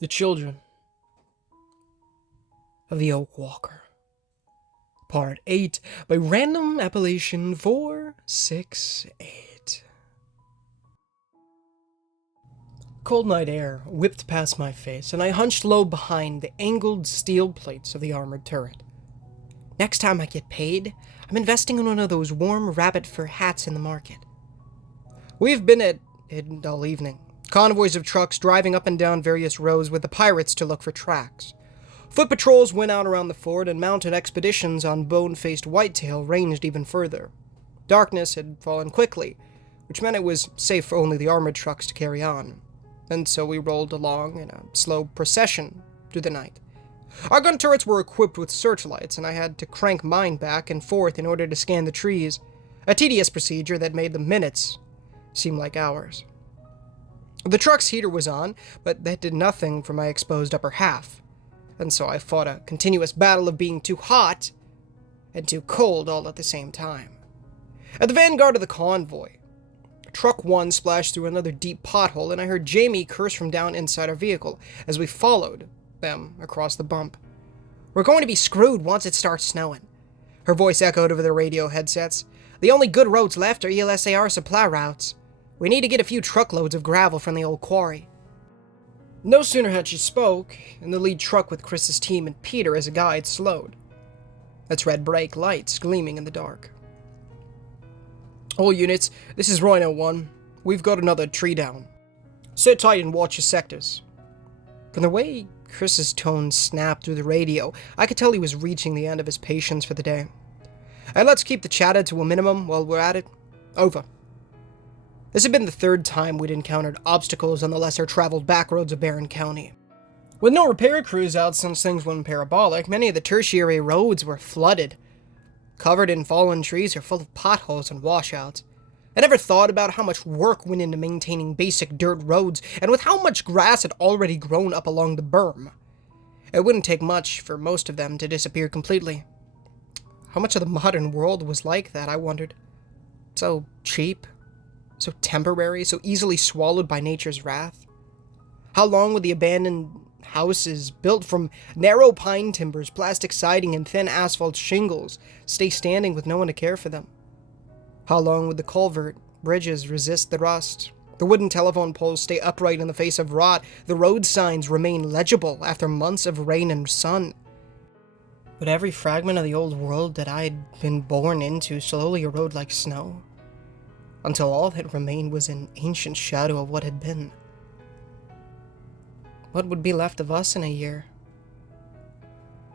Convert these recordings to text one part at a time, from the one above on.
The Children of the Oak Walker. Part 8 by random appellation 468. Cold night air whipped past my face, and I hunched low behind the angled steel plates of the armored turret. Next time I get paid, I'm investing in one of those warm rabbit fur hats in the market. We've been at it all evening. Convoys of trucks driving up and down various roads with the pirates to look for tracks. Foot patrols went out around the fort, and mounted expeditions on bone-faced whitetail ranged even further. Darkness had fallen quickly, which meant it was safe for only the armored trucks to carry on, and so we rolled along in a slow procession through the night. Our gun turrets were equipped with searchlights, and I had to crank mine back and forth in order to scan the trees, a tedious procedure that made the minutes seem like hours. The truck's heater was on, but that did nothing for my exposed upper half, and so I fought a continuous battle of being too hot and too cold all at the same time. At the vanguard of the convoy, Truck 1 splashed through another deep pothole, and I heard Jamie curse from down inside our vehicle as we followed them across the bump. "We're going to be screwed once it starts snowing." Her voice echoed over the radio headsets. "The only good roads left are ELSAR supply routes. We need to get a few truckloads of gravel from the old quarry." No sooner had she spoke, and the lead truck with Chris's team and Peter as a guide slowed, its red brake lights gleaming in the dark. "All units, this is Rhino 1. We've got another tree down. Sit tight and watch your sectors." From the way Chris's tone snapped through the radio, I could tell he was reaching the end of his patience for the day. "And let's keep the chatter to a minimum while we're at it. Over." This had been the third time we'd encountered obstacles on the lesser-traveled backroads of Barron County. With no repair crews out since things went parabolic, many of the tertiary roads were flooded, covered in fallen trees or full of potholes and washouts. I never thought about how much work went into maintaining basic dirt roads, and with how much grass had already grown up along the berm, it wouldn't take much for most of them to disappear completely. How much of the modern world was like that, I wondered. So cheap, so temporary, so easily swallowed by nature's wrath. How long would the abandoned houses built from narrow pine timbers, plastic siding, and thin asphalt shingles stay standing with no one to care for them? How long would the culvert bridges resist the rust, the wooden telephone poles stay upright in the face of rot, the road signs remain legible after months of rain and sun? Would every fragment of the old world that I'd been born into slowly erode like snow, until all that remained was an ancient shadow of what had been? What would be left of us in a year?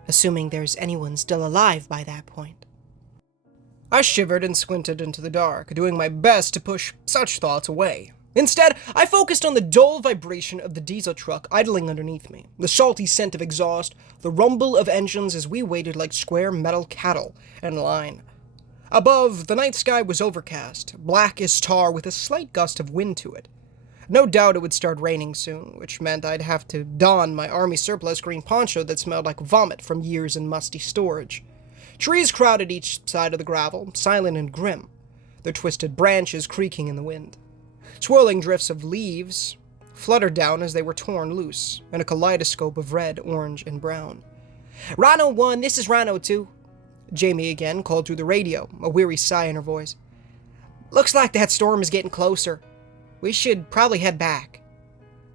Assuming there's anyone still alive by that point. I shivered and squinted into the dark, doing my best to push such thoughts away. Instead, I focused on the dull vibration of the diesel truck idling underneath me, the salty scent of exhaust, the rumble of engines as we waited like square metal cattle in line. Above, the night sky was overcast, black as tar with a slight gust of wind to it. No doubt it would start raining soon, which meant I'd have to don my army surplus green poncho that smelled like vomit from years in musty storage. Trees crowded each side of the gravel, silent and grim, their twisted branches creaking in the wind. Swirling drifts of leaves fluttered down as they were torn loose, in a kaleidoscope of red, orange, and brown. "Rhino 1, this is Rhino 2. Jamie again called through the radio, a weary sigh in her voice. "Looks like that storm is getting closer. We should probably head back."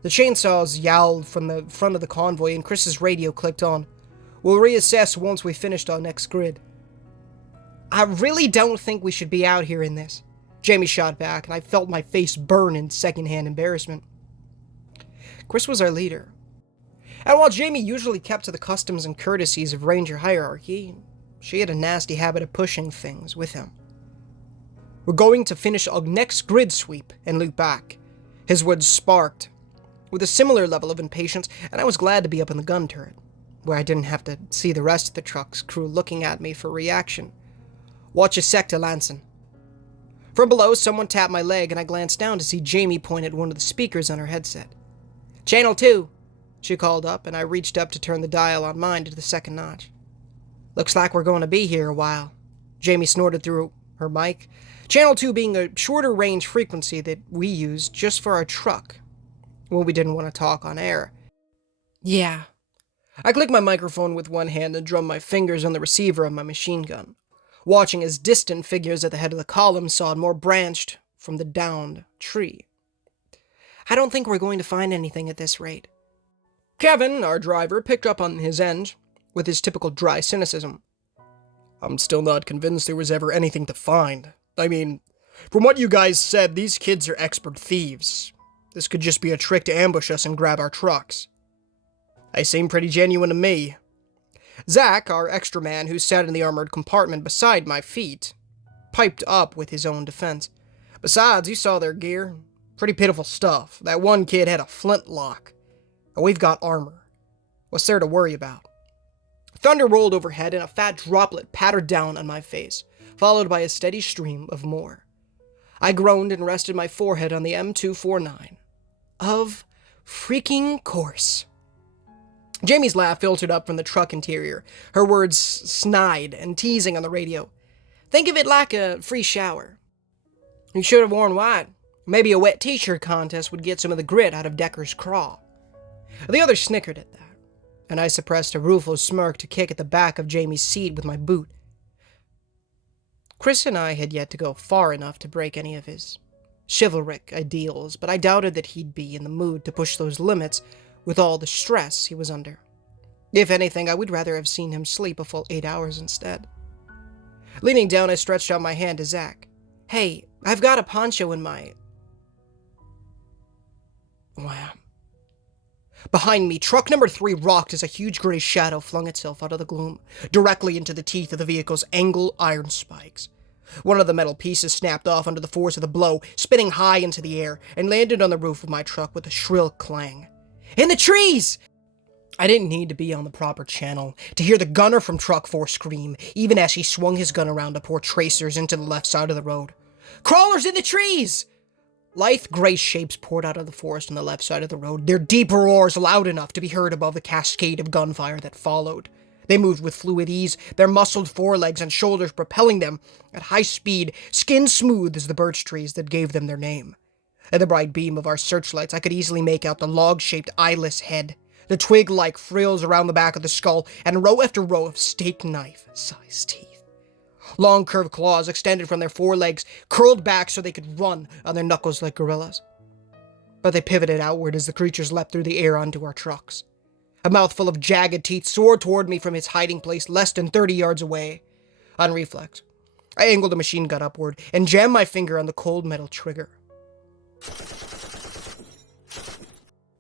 The chainsaws yowled from the front of the convoy, and Chris's radio clicked on. "We'll reassess once we've finished our next grid." "I really don't think we should be out here in this," Jamie shot back, and I felt my face burn in secondhand embarrassment. Chris was our leader. And while Jamie usually kept to the customs and courtesies of Ranger hierarchy, she had a nasty habit of pushing things with him. "We're going to finish our next grid sweep and loop back." His words sparked with a similar level of impatience, and I was glad to be up in the gun turret, where I didn't have to see the rest of the truck's crew looking at me for reaction. "Watch your sector, Lanson." From below, someone tapped my leg, and I glanced down to see Jamie point at one of the speakers on her headset. "Channel 2, she called up, and I reached up to turn the dial on mine to the second notch. "Looks like we're going to be here a while," Jamie snorted through her mic. Channel 2 being a shorter range frequency that we used just for our truck when we didn't want to talk on air. Yeah. I click my microphone with one hand and drum my fingers on the receiver of my machine gun, watching as distant figures at the head of the column sawed more branched from the downed tree. I don't think we're going to find anything at this rate. Kevin, our driver, picked up on his end with his typical dry cynicism. I'm still not convinced there was ever anything to find. I mean, from what you guys said, these kids are expert thieves. This could just be a trick to ambush us and grab our trucks. They seem pretty genuine to me. Zach, our extra man who sat in the armored compartment beside my feet, piped up with his own defense. Besides, you saw their gear. Pretty pitiful stuff. That one kid had a flintlock. And we've got armor. What's there to worry about? Thunder rolled overhead and a fat droplet pattered down on my face, followed by a steady stream of more. I groaned and rested my forehead on the M249. Of freaking course. Jamie's laugh filtered up from the truck interior, her words snide and teasing on the radio. Think of it like a free shower. You should have worn white. Maybe a wet t-shirt contest would get some of the grit out of Decker's craw. The other snickered at that, and I suppressed a rueful smirk to kick at the back of Jamie's seat with my boot. Chris and I had yet to go far enough to break any of his chivalric ideals, but I doubted that he'd be in the mood to push those limits with all the stress he was under. If anything, I would rather have seen him sleep a full 8 hours instead. Leaning down, I stretched out my hand to Zach. Hey, I've got a poncho in my... Wham. Behind me, truck number 3 rocked as a huge gray shadow flung itself out of the gloom, directly into the teeth of the vehicle's angle iron spikes. One of the metal pieces snapped off under the force of the blow, spinning high into the air, and landed on the roof of my truck with a shrill clang. In the trees! I didn't need to be on the proper channel to hear the gunner from Truck 4 scream, even as he swung his gun around to pour tracers into the left side of the road. Crawlers in the trees! Lithe gray shapes poured out of the forest on the left side of the road, their deep roars loud enough to be heard above the cascade of gunfire that followed. They moved with fluid ease, their muscled forelegs and shoulders propelling them at high speed, skin smooth as the birch trees that gave them their name. In the bright beam of our searchlights, I could easily make out the log-shaped eyeless head, the twig-like frills around the back of the skull, and row after row of steak knife-sized teeth. Long curved claws extended from their forelegs, curled back so they could run on their knuckles like gorillas. But they pivoted outward as the creatures leapt through the air onto our trucks. A mouthful of jagged teeth soared toward me from its hiding place less than 30 yards away. On reflex, I angled the machine gun upward and jammed my finger on the cold metal trigger.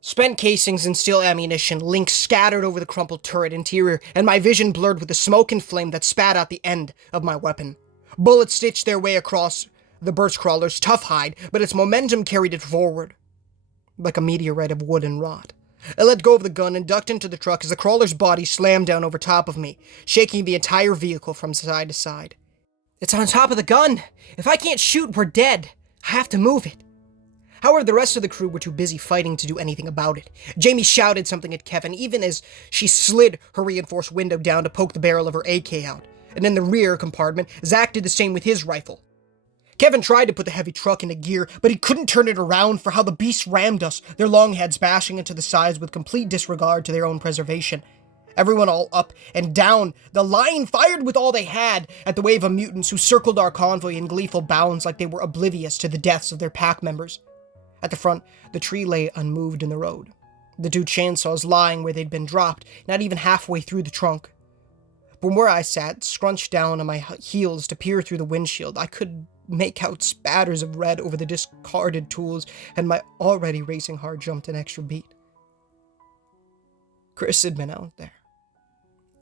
Spent casings and steel ammunition links scattered over the crumpled turret interior, and my vision blurred with the smoke and flame that spat out the end of my weapon. Bullets stitched their way across the birch crawler's tough hide, but its momentum carried it forward, like a meteorite of wood and rot. I let go of the gun and ducked into the truck as the crawler's body slammed down over top of me, shaking the entire vehicle from side to side. It's on top of the gun! If I can't shoot, we're dead! I have to move it! However, the rest of the crew were too busy fighting to do anything about it. Jamie shouted something at Kevin, even as she slid her reinforced window down to poke the barrel of her AK out. And in the rear compartment, Zach did the same with his rifle. Kevin tried to put the heavy truck into gear, but he couldn't turn it around for how the beasts rammed us, their long heads bashing into the sides with complete disregard to their own preservation. Everyone all up and down, the line fired with all they had at the wave of mutants who circled our convoy in gleeful bounds like they were oblivious to the deaths of their pack members. At the front, the tree lay unmoved in the road, the 2 chainsaws lying where they'd been dropped, not even halfway through the trunk. From where I sat, scrunched down on my heels to peer through the windshield, I could make out spatters of red over the discarded tools, and my already racing heart jumped an extra beat. Chris had been out there.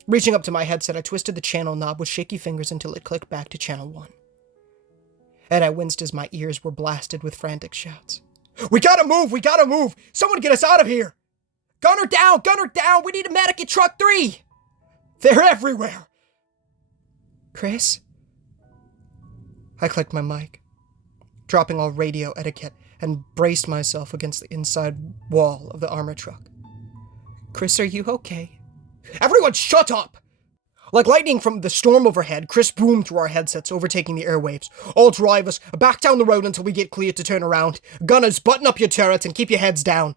Reaching up to my headset, I twisted the channel knob with shaky fingers until it clicked back to channel 1. And I winced as my ears were blasted with frantic shouts. We gotta move! We gotta move! Someone get us out of here! Gunner down! Gunner down! We need a medic at truck 3! They're everywhere! Chris? I clicked my mic, dropping all radio etiquette, and braced myself against the inside wall of the armor truck. Chris, are you okay? Everyone shut up! Like lightning from the storm overhead, Chris boomed through our headsets, overtaking the airwaves. All drivers, back down the road until we get clear to turn around. Gunners, button up your turrets and keep your heads down.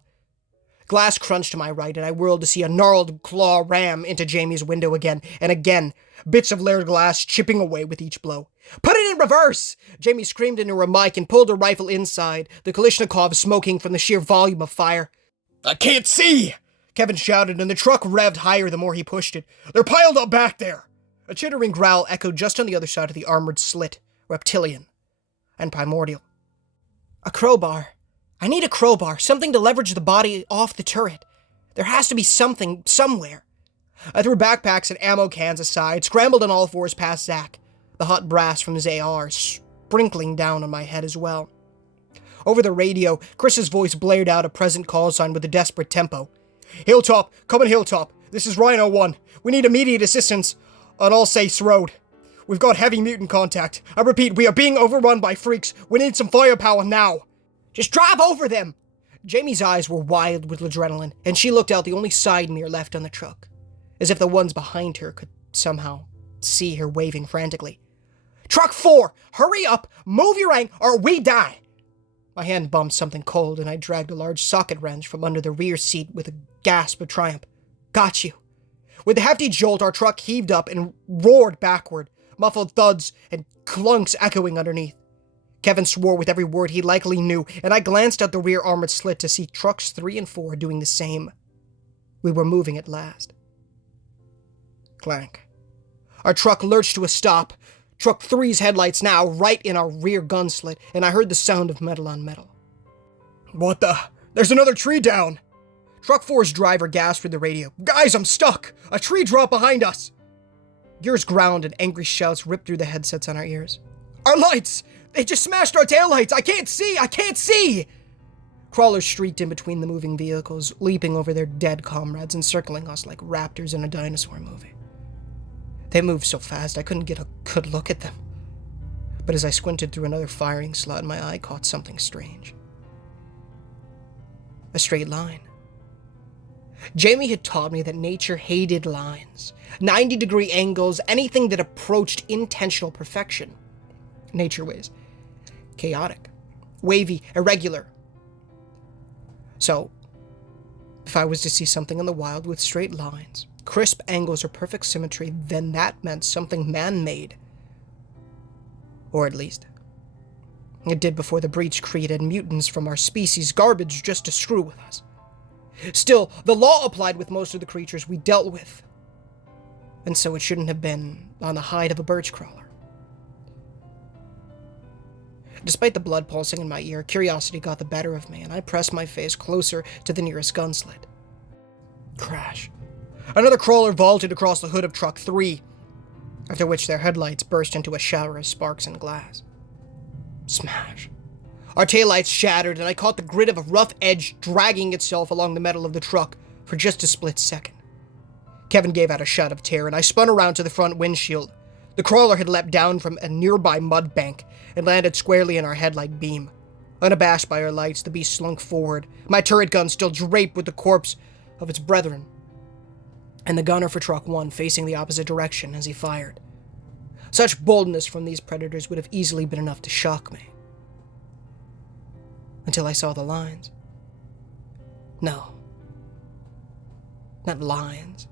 Glass crunched to my right, and I whirled to see a gnarled claw ram into Jamie's window again, and again, bits of layered glass chipping away with each blow. "Put it in reverse!" Jamie screamed into her mic and pulled her rifle inside, the Kalashnikov smoking from the sheer volume of fire. "I can't see!" Kevin shouted, and the truck revved higher the more he pushed it. "They're piled up back there!" A chittering growl echoed just on the other side of the armored slit, reptilian and primordial. "A crowbar. I need a crowbar, something to leverage the body off the turret. There has to be something, somewhere." I threw backpacks and ammo cans aside, scrambled on all fours past Zach, the hot brass from his AR sprinkling down on my head as well. Over the radio, Chris's voice blared out a present call sign with a desperate tempo. "Hilltop, come on Hilltop. This is Rhino 1. We need immediate assistance on Alsace Road. We've got heavy mutant contact. I repeat, we are being overrun by freaks. We need some firepower now." "Just drive over them!" Jamie's eyes were wild with adrenaline, and she looked out the only side mirror left on the truck, as if the ones behind her could somehow see her waving frantically. "Truck 4! Hurry up! Move your rank, or we die!" My hand bumped something cold, and I dragged a large socket wrench from under the rear seat with a gasp of triumph. "Got you!" With a hefty jolt, our truck heaved up and roared backward, muffled thuds and clunks echoing underneath. Kevin swore with every word he likely knew, and I glanced out the rear armored slit to see trucks 3 and 4 doing the same. We were moving at last. Clank. Our truck lurched to a stop, Truck 3's headlights now right in our rear gun slit, and I heard the sound of metal on metal. "What the? There's another tree down!" Truck 4's driver gasped through the radio. "Guys, I'm stuck! A tree dropped behind us!" Gears ground and angry shouts ripped through the headsets on our ears. "Our lights! They just smashed our taillights! I can't see! I can't see!" Crawlers shrieked in between the moving vehicles, leaping over their dead comrades and circling us like raptors in a dinosaur movie. They moved so fast I couldn't get a good look at them. But as I squinted through another firing slot, my eye caught something strange. A straight line. Jamie had taught me that nature hated lines, 90-degree angles, anything that approached intentional perfection. Nature was chaotic, wavy, irregular. So, if I was to see something in the wild with straight lines, crisp angles, or perfect symmetry, then that meant something man-made. Or at least, it did before the breach created mutants from our species' garbage just to screw with us. Still, the law applied with most of the creatures we dealt with, and so it shouldn't have been on the hide of a birch crawler. Despite the blood pulsing in my ear, curiosity got the better of me, and I pressed my face closer to the nearest gun slit. Crash. Another crawler vaulted across the hood of Truck 3, after which their headlights burst into a shower of sparks and glass. Smash. Our taillights shattered, and I caught the grit of a rough edge dragging itself along the metal of the truck for just a split second. Kevin gave out a shout of terror, and I spun around to the front windshield. The crawler had leapt down from a nearby mud bank and landed squarely in our headlight beam. Unabashed by our lights, the beast slunk forward, my turret gun still draped with the corpse of its brethren, and the gunner for Truck 1 facing the opposite direction as he fired. Such boldness from these predators would have easily been enough to shock me. Until I saw the lines. No. Not lines.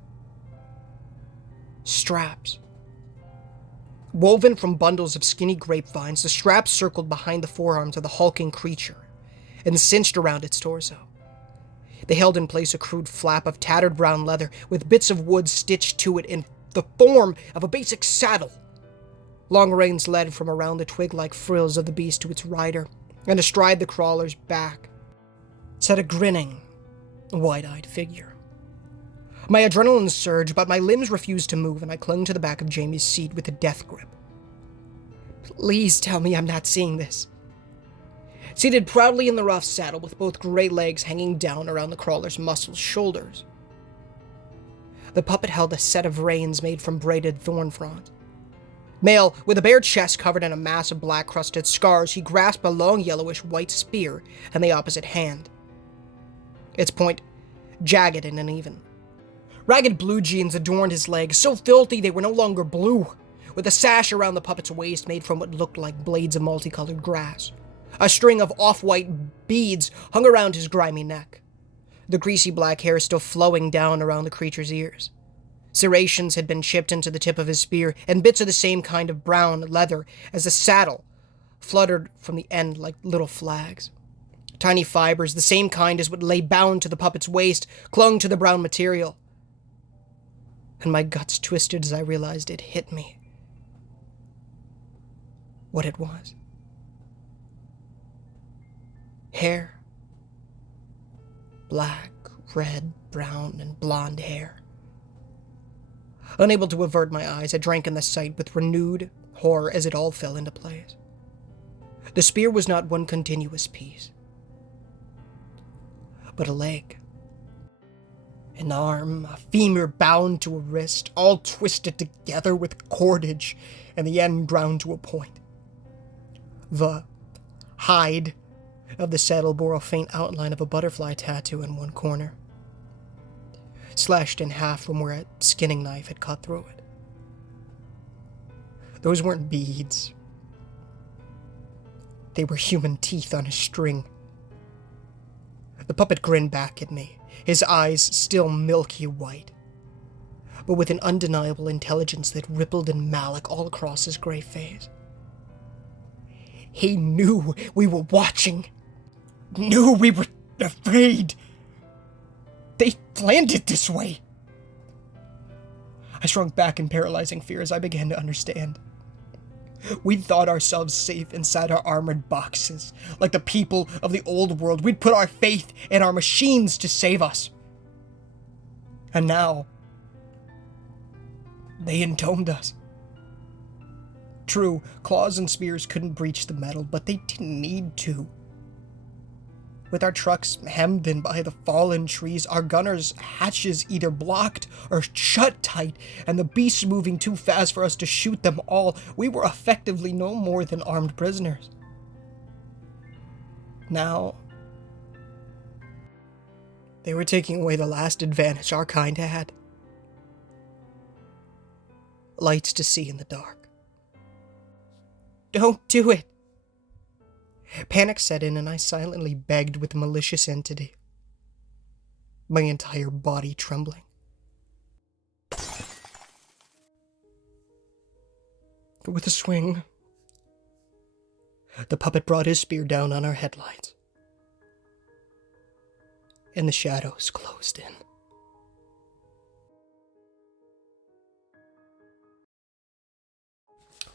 Straps. Woven from bundles of skinny grapevines, the straps circled behind the forearms of the hulking creature and cinched around its torso. They held in place a crude flap of tattered brown leather with bits of wood stitched to it in the form of a basic saddle. Long reins led from around the twig-like frills of the beast to its rider, and astride the crawler's back sat a grinning, wide-eyed figure. My adrenaline surged, but my limbs refused to move, and I clung to the back of Jamie's seat with a death grip. Please tell me I'm not seeing this. Seated proudly in the rough saddle with both great legs hanging down around the crawler's muscled shoulders, the puppet held a set of reins made from braided thorn fronds. Male, with a bare chest covered in a mass of black-crusted scars, he grasped a long yellowish-white spear in the opposite hand. Its point jagged and uneven. Ragged blue jeans adorned his legs, so filthy they were no longer blue, with a sash around the puppet's waist made from what looked like blades of multicolored grass. A string of off-white beads hung around his grimy neck. the greasy black hair still flowing down around the creature's ears. Serrations had been chipped into the tip of his spear, and bits of the same kind of brown leather as the saddle fluttered from the end like little flags. Tiny fibers, the same kind as what lay bound to the puppet's waist, clung to the brown material. And my guts twisted as I realized it hit me. What it was. Hair. Black, red, brown, and blonde hair. Unable to avert my eyes, I drank in the sight with renewed horror as it all fell into place. The spear was not one continuous piece, but a leg, an arm, a femur bound to a wrist, all twisted together with cordage and the end ground to a point. The hide of the saddle bore a faint outline of a butterfly tattoo in one corner, slashed in half from where a skinning knife had cut through it. Those weren't beads. They were human teeth on a string. The puppet grinned back at me, his eyes still milky white, but with an undeniable intelligence that rippled in malice all across his gray face. He knew we were watching, knew we were afraid. They planned it this way. I shrunk back in paralyzing fear as I began to understand. We'd thought ourselves safe inside our armored boxes. Like the people of the old world, we'd put our faith in our machines to save us. And now, they entombed us. True, claws and spears couldn't breach the metal, but they didn't need to. With our trucks hemmed in by the fallen trees, our gunners' hatches either blocked or shut tight, and the beasts moving too fast for us to shoot them all, we were effectively no more than armed prisoners. Now, they were taking away the last advantage our kind had. Lights to see in the dark. Don't do it! Panic set in, and I silently begged with the malicious entity, my entire body trembling. With a swing, the puppet brought his spear down on our headlights, and the shadows closed in.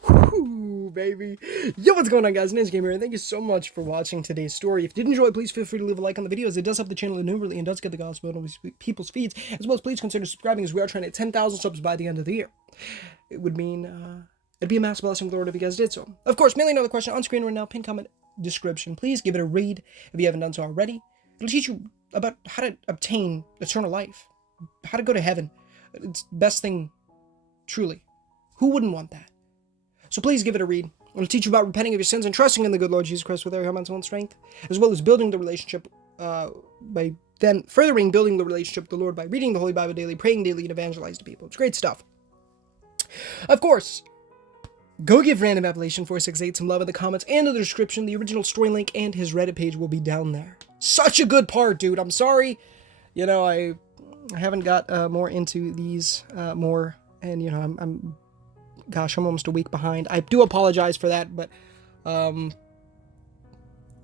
Whew, baby. Yo, what's going on, guys? Name's Gamer, and thank you so much for watching today's story. If you did enjoy, please feel free to leave a like on the videos. It does help the channel innumerably and does get the gospel out of people's feeds, as well as please consider subscribing, as we are trying to hit 10,000 subs by the end of the year. It would mean, it'd be a massive blessing of the Lord if you guys did so. Of course, mainly another question on screen right now, pin comment description. Please give it a read if you haven't done so already. It'll teach you about how to obtain eternal life, how to go to heaven. It's the best thing, truly. Who wouldn't want that? So please give it a read. It'll teach you about repenting of your sins and trusting in the good Lord Jesus Christ with every heart, mind, soul, and strength, as well as building the relationship by then furthering building the relationship with the Lord by reading the Holy Bible daily, praying daily, and evangelize to people. It's great stuff. Of course, go give Random Appellation 468 some love in the comments and in the description. The original story link and his Reddit page will be down there. Such a good part, dude. I'm sorry. You know, I haven't got more into these more, and you know, I'm almost a week behind. I do apologize for that, but we're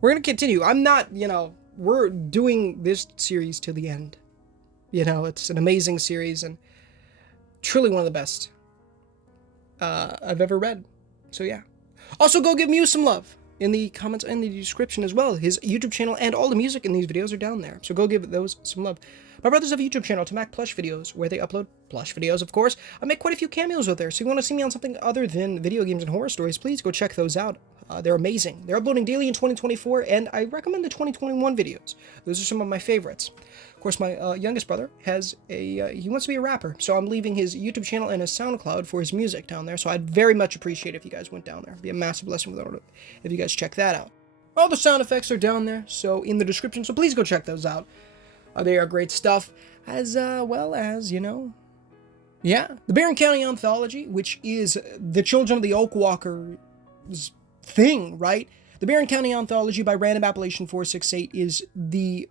gonna continue. I'm not, you know, we're doing this series to the end. You know, it's an amazing series and truly one of the best I've ever read. So yeah. Also, go give Mew some love in the comments and the description as well. His YouTube channel and all the music in these videos are down there. So go give those some love. My brothers have a YouTube channel, Tamac Plush Videos, where they upload plush videos, of course. I make quite a few cameos out there, so if you want to see me on something other than video games and horror stories, please go check those out. They're amazing. They're uploading daily in 2024, and I recommend the 2021 videos. Those are some of my favorites. Of course, my youngest brother has he wants to be a rapper, so I'm leaving his YouTube channel and his SoundCloud for his music down there, so I'd very much appreciate it if you guys went down there. It'd be a massive blessing if you guys check that out. All the sound effects are down there, so in the description, so please go check those out. They are great stuff, as well as, you know, yeah, the Barron County Anthology, which is the Children of the Oak Walker's thing, right? The Barron County Anthology by Random Appellation 468 is the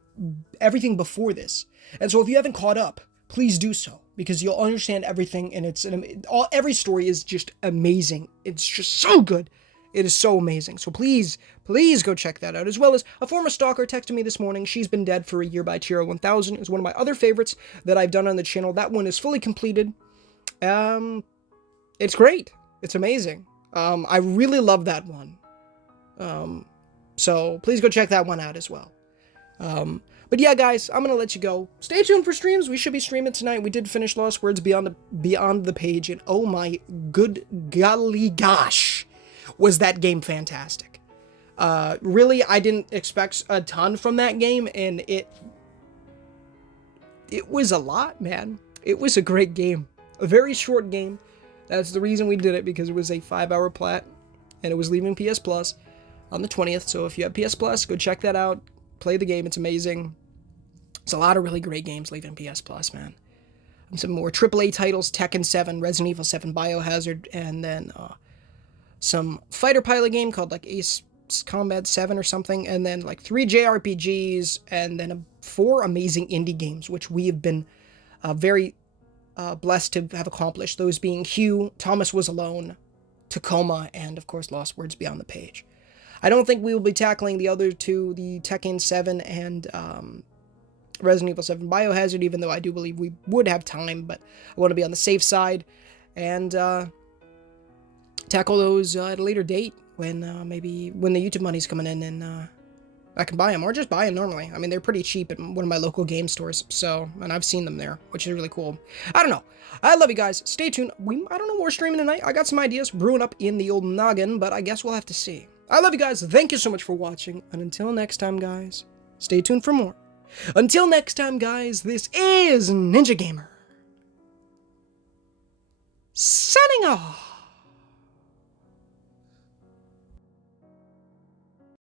everything before this. And so if you haven't caught up, please do so, because you'll understand everything, and every story is just amazing. It's just so good. It is so amazing. So please go check that out. As well as a former stalker texted me this morning. She's Been Dead for a Year by Tiro 1000 is one of my other favorites that I've done on the channel. That one is fully completed. It's great. It's amazing. I really love that one. So please go check that one out as well. But yeah, guys, I'm gonna let you go. Stay tuned for streams. We should be streaming tonight. We did finish Lost Words Beyond the Page, and oh my good golly gosh, was that game fantastic. Really, I didn't expect a ton from that game, and it was a lot, man. It was a great game. A very short game. That's the reason we did it, because it was a 5-hour plat, and it was leaving PS Plus on the 20th. So if you have PS Plus, go check that out. Play the game. It's amazing. It's a lot of really great games leaving PS Plus, man. And some more AAA titles: Tekken 7, Resident Evil 7, Biohazard, and then some fighter pilot game called like Ace Combat 7 or something, and then like 3 JRPGs, and then 4 amazing indie games, which we have been very blessed to have accomplished. Those being Hue, Thomas Was Alone, Tacoma, and of course Lost Words Beyond the Page. I don't think we will be tackling the other 2, the Tekken 7 and Resident Evil 7 Biohazard, even though I do believe we would have time, but I want to be on the safe side and tackle those at a later date when maybe when the YouTube money's coming in, and I can buy them, or just buy them normally. I mean, they're pretty cheap at one of my local game stores, so, and I've seen them there, which is really cool. I don't know. I love you guys. Stay tuned. I don't know what we're streaming tonight. I got some ideas brewing up in the old noggin, but I guess we'll have to see. I love you guys. Thank you so much for watching, and until next time, guys, stay tuned for more. Until next time, guys, this is Ninja Gamer, signing off.